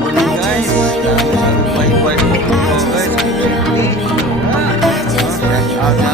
Morning guys, bye-bye po guys. Aga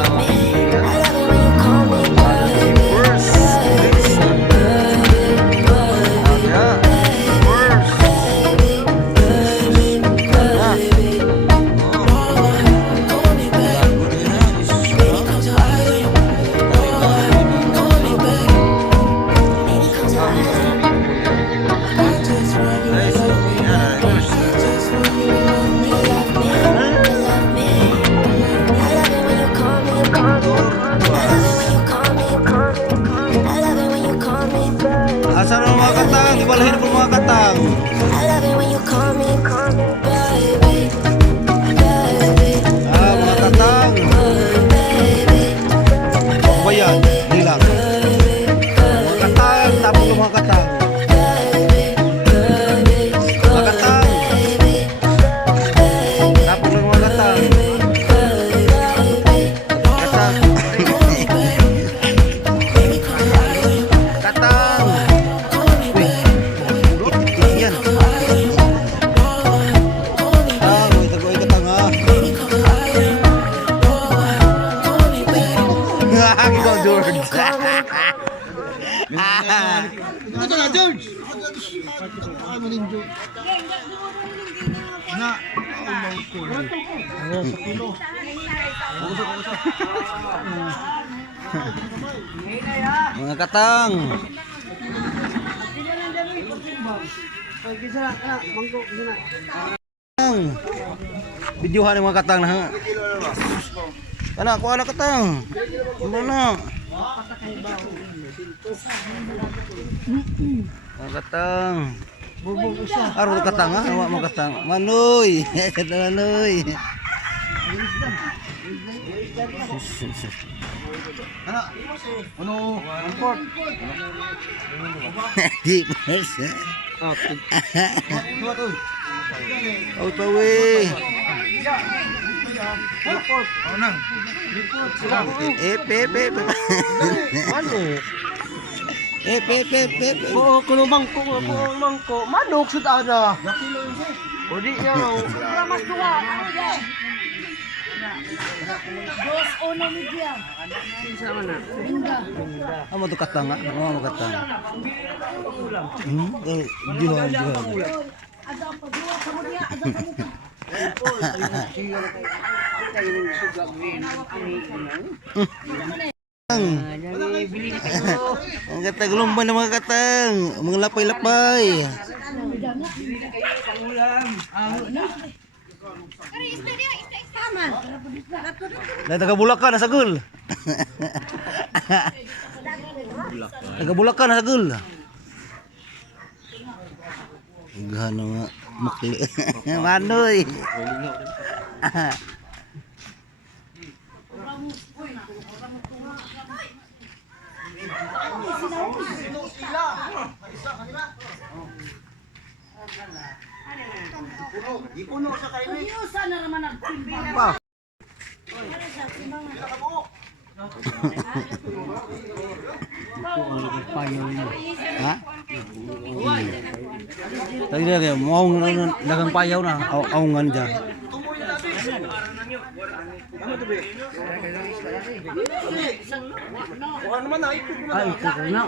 asa na mga katang, ibalahin po mga katang. Mga katang. Bayan, nilang. Mga katang, tapos mga katang. Mga katang. Tapos mga katang. Katang. Katang. Yan. Tagoy katang ha. Ikaw George. Ito na, George! Ano mo din, George? Na, sa kilo. Mga katang. Videohan ng mga katang na. Anak ko anak katang. Gimana? Mga katang. Bubog siya. Araw katang ha, awak mo katang. Manoy, manoy. Anak, ano? Import. Di mas. Dua tuh. Oh tawi. Import. Oh, nang. Import. Ano? Ep. Oo, kuno mangko, manok sa ada. O di niya. Mas dua. Dos ono media. Sama na. Linda. Amo to katang ha, amo katang. Videohan. Ada apa dua kamu dia ada kamu. Ang katang lumban ng mga katang, mga lapay-lapay. Nah, taga Bulacan na sagol. Taga Bulacan na sagol. Gano nga makli. Manoy. Ipuno sa kayo. Iusa na naman ang timbang. Ha? Tadi dia kayak mau dagang payaw na, aungan dyan.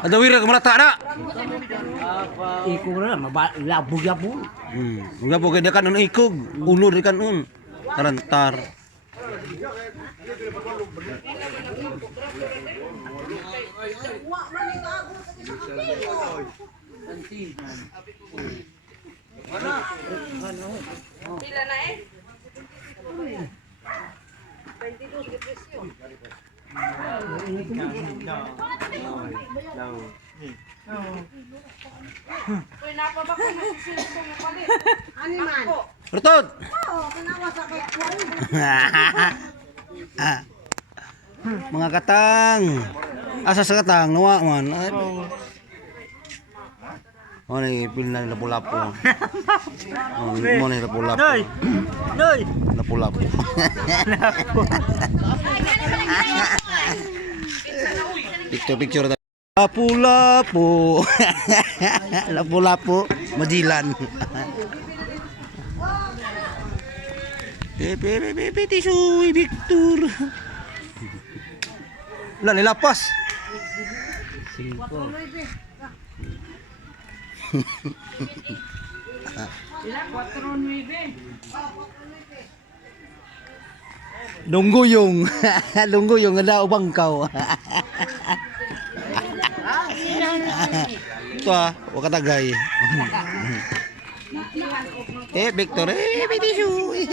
Ada wira kemerata na. Iko na, labog-labog. Enggak pokoknya dia kan ikug, ulur dia kan tarantar. Pila na eh? 22 de presyo. Uy, napabak ko masisirisong na palit. Ano man? Bertut. Oo, kanawa sa kaya. Mga katang. Asa sa katang nawa man. Oh, ni pil na lapu-lapu. Oh, mo ni lapu-lapu. Noy. Lapu-lapu. Picture. Lapu-lapu. Lapu-lapu. Majilan. Tisuy, Victor. Lah, nilapas. 5. Sila, 4-9. Lungguyong. Lungguyong ada ubang kau. Ito wag katagay. Victor, tisuy.